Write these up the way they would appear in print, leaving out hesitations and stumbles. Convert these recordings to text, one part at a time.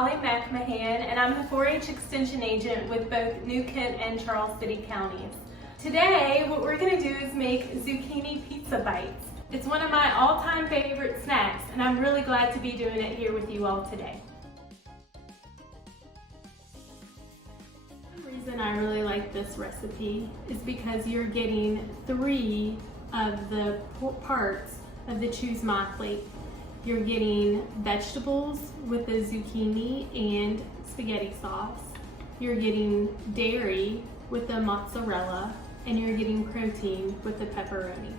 Holly McMahan, and I'm the 4-H Extension Agent with both New Kent and Charles City counties. Today, what we're going to do is make zucchini pizza bites. It's one of my all-time favorite snacks, and I'm really glad to be doing it here with you all today. The reason I really like this recipe is because you're getting 3 of the parts of the Choose My Plate. You're getting vegetables with the zucchini and spaghetti sauce. You're getting dairy with the mozzarella, and you're getting protein with the pepperoni.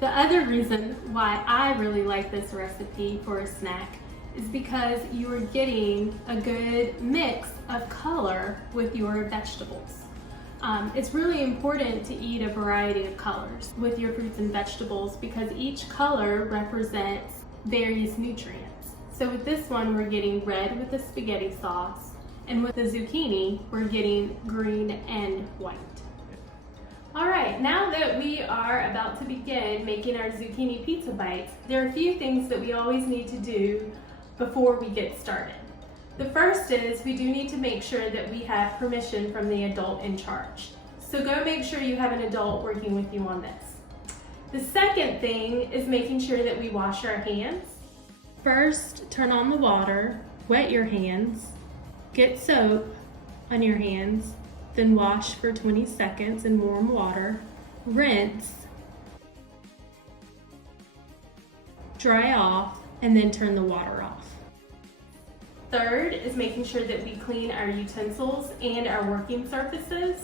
The other reason why I really like this recipe for a snack is because you are getting a good mix of color with your vegetables. It's really important to eat a variety of colors with your fruits and vegetables because each color represents various nutrients. So with this one, we're getting red with the spaghetti sauce, and with the zucchini, we're getting green and white. All right, now that we are about to begin making our zucchini pizza bites, there are a few things that we always need to do before we get started. The first is we do need to make sure that we have permission from the adult in charge. So go make sure you have an adult working with you on this. The second thing is making sure that we wash our hands. First, turn on the water, wet your hands, get soap on your hands, then wash for 20 seconds in warm water, rinse, dry off, and then turn the water off. Third is making sure that we clean our utensils and our working surfaces.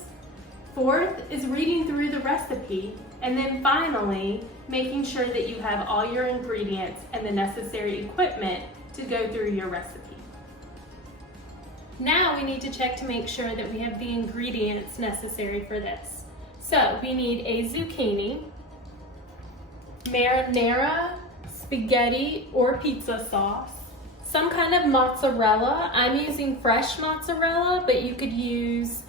Fourth is reading through the recipe. And then finally, making sure that you have all your ingredients and the necessary equipment to go through your recipe. Now we need to check to make sure that we have the ingredients necessary for this. So we need a zucchini, marinara, spaghetti or pizza sauce, some kind of mozzarella. I'm using fresh mozzarella, but you could use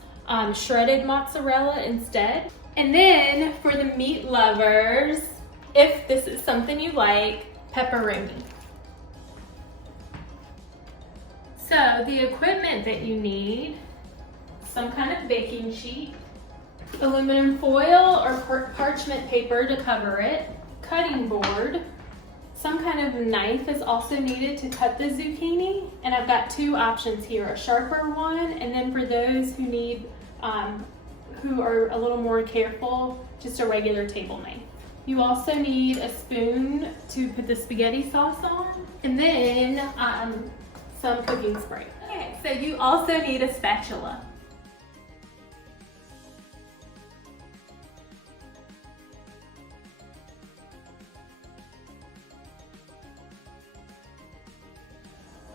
shredded mozzarella instead. And then for the meat lovers, if this is something you like, pepperoni. So the equipment that you need, some kind of baking sheet, aluminum foil or parchment paper to cover it, cutting board, some kind of knife is also needed to cut the zucchini, and I've got 2 options here, a sharper one, and then for those who need who are a little more careful, just a regular table knife. You also need a spoon to put the spaghetti sauce on, and then some cooking spray. Okay, so you also need a spatula.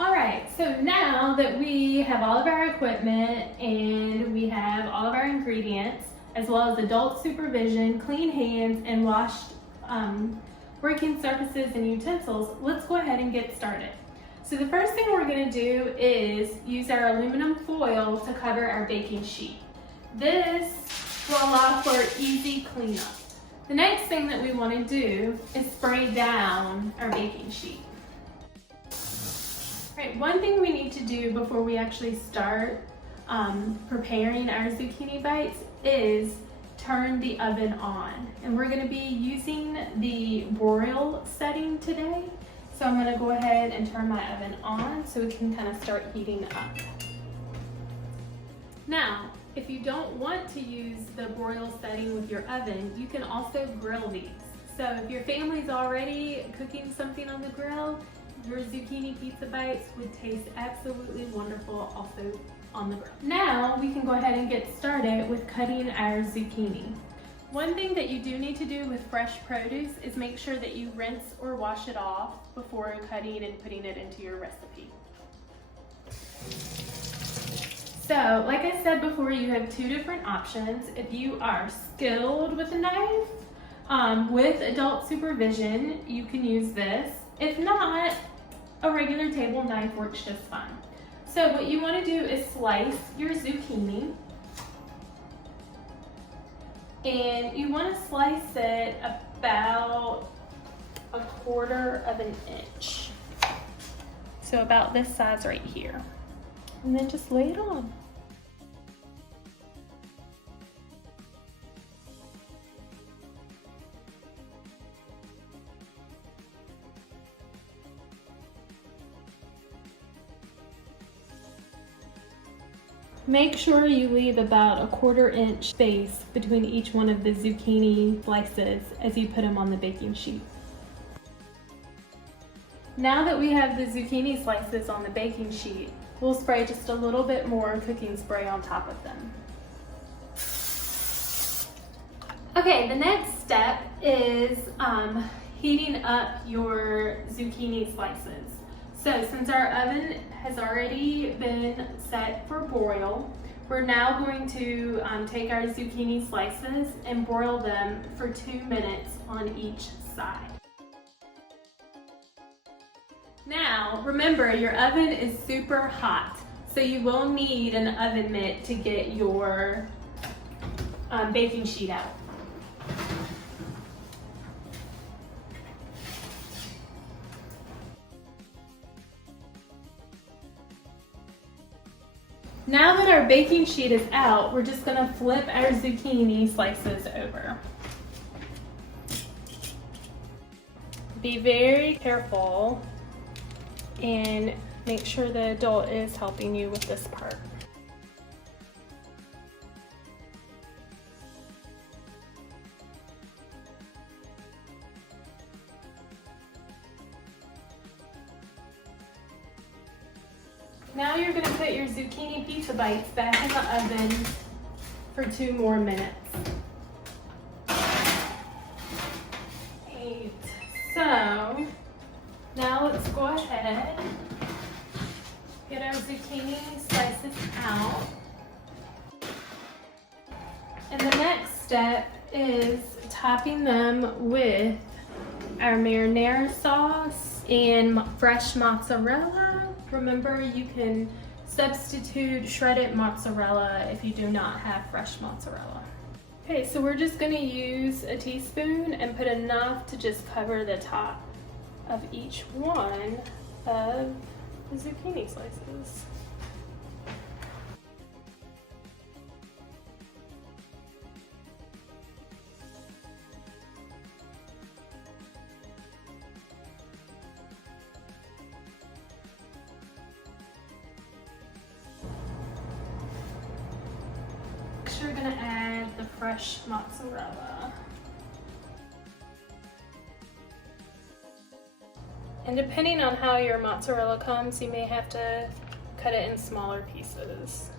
Alright, so now that we have all of our equipment and we have all of our ingredients, as well as adult supervision, clean hands, and washed working surfaces and utensils, let's go ahead and get started. So the first thing we're going to do is use our aluminum foil to cover our baking sheet. This will allow for easy cleanup. The next thing that we want to do is spray down our baking sheet. Right, one thing we need to do before we actually start preparing our zucchini bites is turn the oven on. And we're going to be using the broil setting today. So I'm going to go ahead and turn my oven on so we can kind of start heating up. Now, if you don't want to use the broil setting with your oven, you can also grill these. So if your family's already cooking something on the grill, your zucchini pizza bites would taste absolutely wonderful also on the grill. Now we can go ahead and get started with cutting our zucchini. One thing that you do need to do with fresh produce is make sure that you rinse or wash it off before cutting and putting it into your recipe. So, like I said before, you have 2 different options. If you are skilled with a knife, with adult supervision, you can use this. If not, a regular table knife works just fine. So what you want to do is slice your zucchini, and you want to slice it about 1/4 of an inch. So about this size right here. And then just lay it on. Make sure you leave about a 1/4 inch space between each one of the zucchini slices as you put them on the baking sheet. Now that we have the zucchini slices on the baking sheet, we'll spray just a little bit more cooking spray on top of them. Okay, the next step is heating up your zucchini slices. So since our oven has already been set for broil, we're now going to take our zucchini slices and broil them for 2 minutes on each side. Now, remember, your oven is super hot, so you will need an oven mitt to get your baking sheet out. Now that our baking sheet is out, we're just gonna flip our zucchini slices over. Be very careful and make sure the adult is helping you with this part. Now you're going to put your zucchini pizza bites back in the oven for 2 more minutes. Great. So now let's go ahead, get our zucchini slices out. And the next step is topping them with our marinara sauce and fresh mozzarella. Remember, you can substitute shredded mozzarella if you do not have fresh mozzarella. Okay, so we're just gonna use a teaspoon and put enough to just cover the top of each one of the zucchini slices. We're gonna add the fresh mozzarella. And depending on how your mozzarella comes, you may have to cut it in smaller pieces.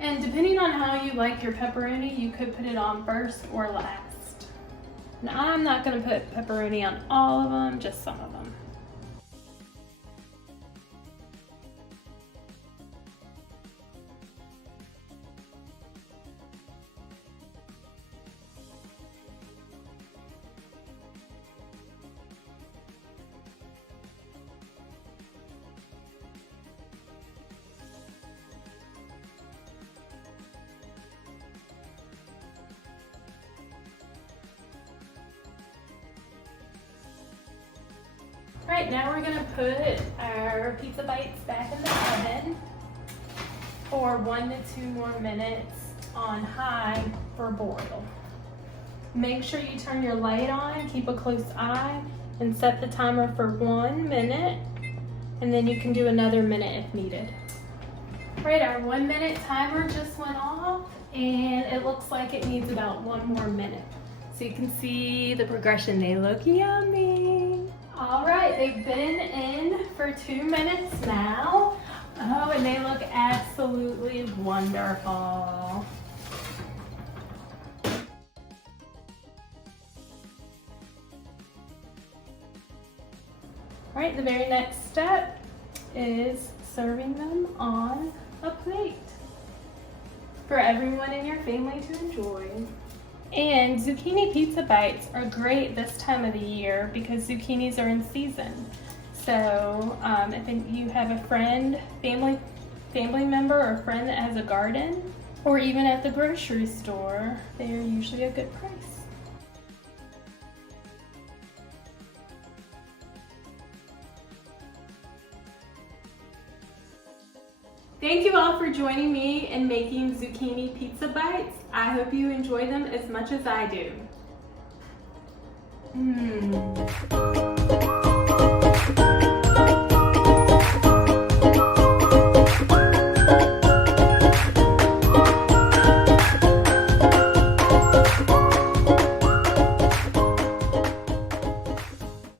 And depending on how you like your pepperoni, you could put it on first or last. Now I'm not going to put pepperoni on all of them, just some of them. All right, now we're gonna put our pizza bites back in the oven for 1 to 2 more minutes on high for broil. Make sure you turn your light on, keep a close eye, and set the timer for 1 minute, and then you can do another minute if needed. All right, our 1 minute timer just went off, and it looks like it needs about 1 more minute. So you can see the progression. They look yummy. All right, they've been in for 2 minutes now. Oh, and they look absolutely wonderful. All right, the very next step is serving them on a plate for everyone in your family to enjoy. And zucchini pizza bites are great this time of the year because zucchinis are in season. So if you have a friend, family member or friend that has a garden, or even at the grocery store, they are usually a good price. Thank you all for joining me in making zucchini pizza bites. I hope you enjoy them as much as I do.